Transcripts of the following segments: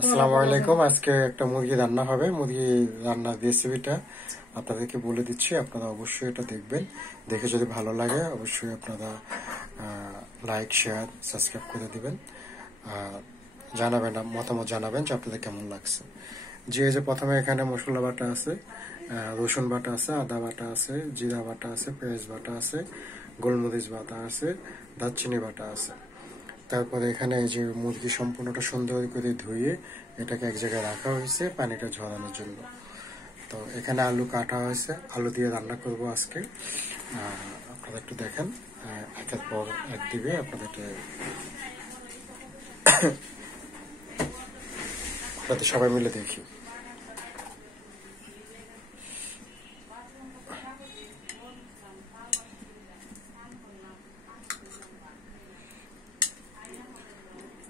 আসসালামু আলাইকুম। আজকে একটা মুরগি রান্না হবে। মুরগি রান্নার রেসিপিটা আপনাদেরকে বলে দিচ্ছি। আপনারা অবশ্যই এটা দেখবেন। দেখে যদি ভালো লাগে অবশ্যই আপনারা লাইক, শেয়ার, সাবস্ক্রাইব করে দিবেন। জানাবেন, মতামত জানাবেন যে আপনাদের কেমন লাগছে। যে প্রথমে এখানে মশলা বাটা আছে, রসুন বাটা আছে, আদা বাটা আছে, জিরা বাটা আছে, পেঁয়াজ বাটা আছে, গোলমরিচ বাটা আছে, দারচিনি বাটা আছে। তারপরে এখানে এই যে মুরগি সম্পূর্ণটা সুন্দর করে ধুয়ে এটাকে এক জায়গায় রাখা হয়েছে পানিটা ঝরানোর জন্য। তো এখানে আলু কাটা হয়েছে, আলু দিয়ে রান্না করব আজকে। আপনারা একটু দেখেন, একের পর এক দিবে আপনাদের সবাই মিলে দেখি।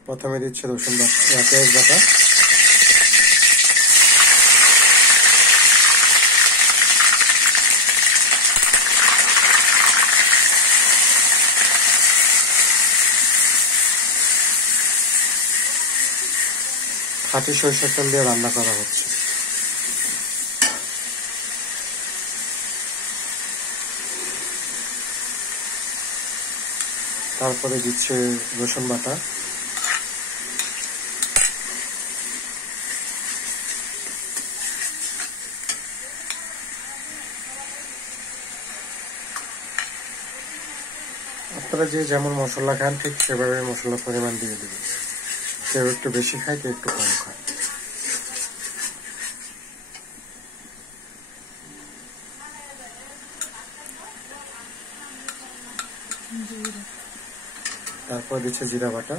প্রথমে দিচ্ছে রসুন বাটা, পেঁয়াজ বাটা, খাঁটি সরিষার তেল দিয়ে রান্না করা হচ্ছে। তারপরে দিচ্ছে রসুন বাটা, আপনারা যে যেমন মশলা খান ঠিক সেভাবে মশলার পরিমাণ দিয়ে দেবেন। কেউ একটু বেশি খায়, কেউ একটু কম খায়। তারপর দিচ্ছে জিরা বাটা,